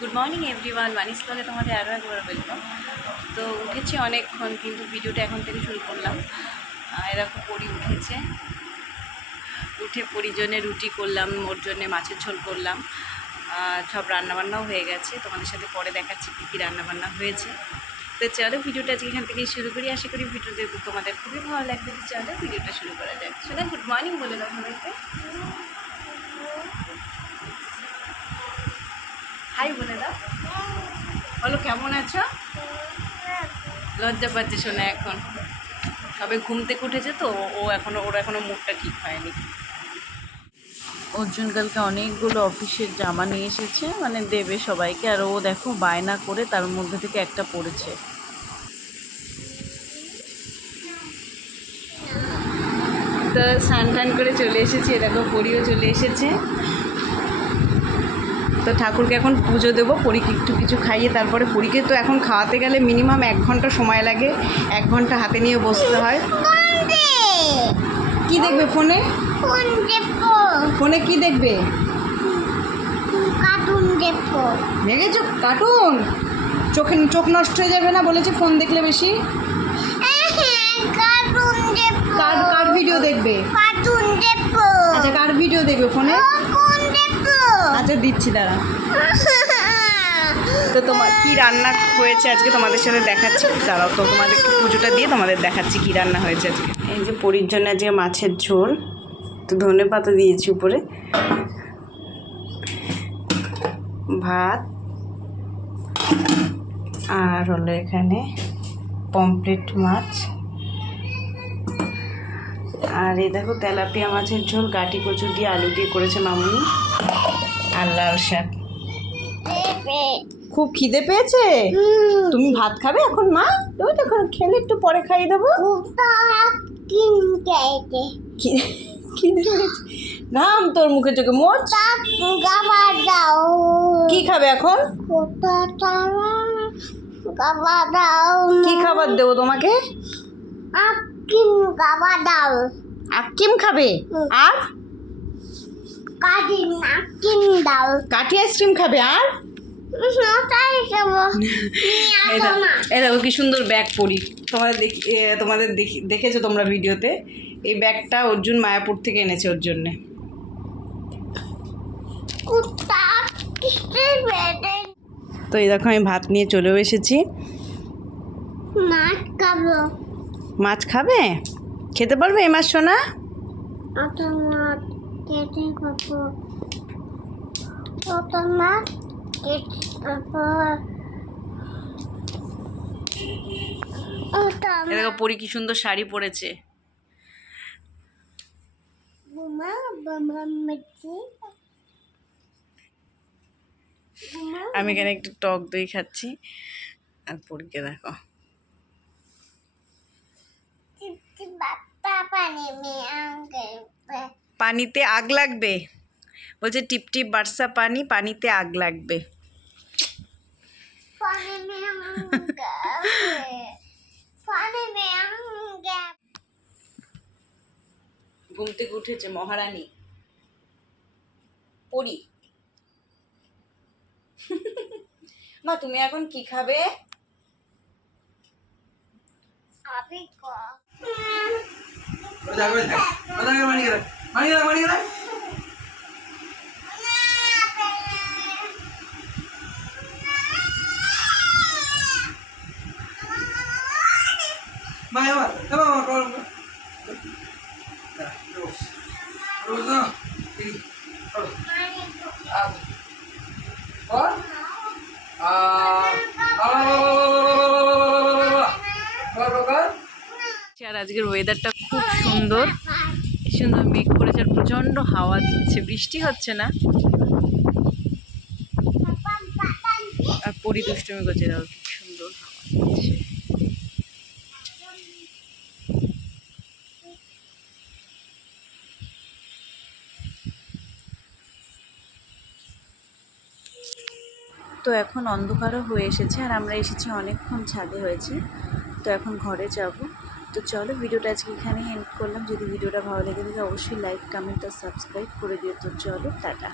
Good morning everyone মানিস ব্লগে তোমাদের আরও একবার ওয়েলকাম তো উঠেছি অনেকক্ষণ, কিন্তু ভিডিওটা এখন থেকে শুরু করলাম। এরকম পরি উঠেছে। উঠে পরির জন্যে রুটি করলাম, ওর জন্যে মাছের ঝোল করলাম। সব রান্নাবান্নাও হয়ে গেছে। তোমাদের সাথে পরে দেখাচ্ছি কী কী রান্নাবান্না হয়েছে। তো চলো ভিডিওটা আজকে এখান থেকে শুরু করি। আশা করি ভিডিওতে তোমাদের খুবই ভালো লাগবে। চলো ভিডিওটা শুরু করা যাক। শোনা গুড মর্নিং বলে দাও হাই বলে দাও। বলো, কেমন আছো? লজ্জা পাচ্ছে শোনা এখন। সবে ঘুম থেকে উঠেছে তো, ও এখনও, ওর এখনও মুখটা ঠিক হয়নি। অর্জুন কালকে অনেকগুলো অফিসের জামা নিয়ে এসেছে মানে দেবে সবাইকে, আর ও দেখো বায়না করে তার মধ্যে থেকে একটা পড়েছে। তো স্নান টান করে চলে এসেছি দেখো পরিও চলে এসেছে। তো ঠাকুরকে এখন পুজো দেবো পরীকে একটু কিছু খাইয়ে তারপরে পরীকে তো এখন খাওয়াতে গেলে মিনিমাম এক ঘণ্টা সময় লাগে এক ঘণ্টা হাতে নিয়ে বসতে হয়। কি দেখবে ফোনে? ফোনে কি দেখবে? কার্টুন দেখেছ কার্টুন? চোখে চোখ নষ্ট হয়ে যাবে না বলেছে ফোন দেখলে বেশি? কার্টুন কার কার ভিডিও দেখবে? কার্টুন আচ্ছা কার ভিডিও দেখবে ফোনে? আচ্ছা দিচ্ছি, দাঁড়া। তো তোমার কি রান্না হয়েছে আজকে? তোমাদের সাথে দেখাচ্ছি। দাঁড়াও তো, তোমাদের পুজোটা দিয়ে তোমাদের দেখাচ্ছি কি রান্না হয়েছে আজকে। এই যে পরির জন্য আজকে মাছের ঝোল, তো ধনে পাতা দিয়েছি উপরে। ভাত, আর হলো এখানে পমপ্লেট মাছ। আর এই দেখো তেলাপিয়া মাছের ঝোল, গাটি কচু দিয়ে আলু দিয়ে করেছে মামুনি। আর লাল শাক খুব খিদে পেয়েছে? তুমি ভাত খাবে এখন মা? তুমি তো এখন খেলে একটু পরে খাইয়ে দেবো। খিদে ঘাম তোর মুখে চোখে দাও কি খাবে এখন? কি খাবার দেবো তোমাকে? আকিম গাবা দাও। আকিম খাবে? আর? দাও কাঠি আইসক্রিম খাবে আর? এই দেখো কি সুন্দর ব্যাগ পরি। তোমাদের তোমাদের দেখি দেখেছ তোমরা ভিডিওতে? এই ব্যাগটা অর্জুন মায়াপুর থেকে এনেছে ওর জন্যে। তো এই দেখো আমি ভাত নিয়ে চলেও এসেছি। মাছ খাব। মাছ খাবে? খেতে পারবে এই মাছ সোনা? কেটে অত মাছ কেটে অত দেখো পরি কি সুন্দর শাড়ি পরেছে। আমি এখানে একটু টক দই খাচ্ছি। আর পরীকে দেখো। পানি পানিতে আগ লাগবে? বলছে টিপটিপ বার্সা পানি পানিতে আগ লাগবে। ঘুম থেকে উঠেছে মহারানী। পরি মা তুমি এখন কি খাবে? আবি কো আর আজকের ওয়েদারটা খুব সুন্দর। কি সুন্দর মেঘ করেছে আর প্রচণ্ড হাওয়া দিচ্ছে, বৃষ্টি হচ্ছে না? আর পরি দুষ্টমি করছে দাও কি সুন্দর হাওয়া দিচ্ছে। তো এখন অন্ধকারও হয়ে এসেছে আর আমরা এসেছি অনেকক্ষণ ছাদে হয়েছে। তো এখন ঘরে যাব। তো চলো ভিডিওটা আজকে এখানে এন্ড করলাম। যদি ভিডিওটা ভালো লেগে থাকে, অবশ্যই লাইক কমেন্ট আর সাবস্ক্রাইব করে দিও। তো চলো, টাটা।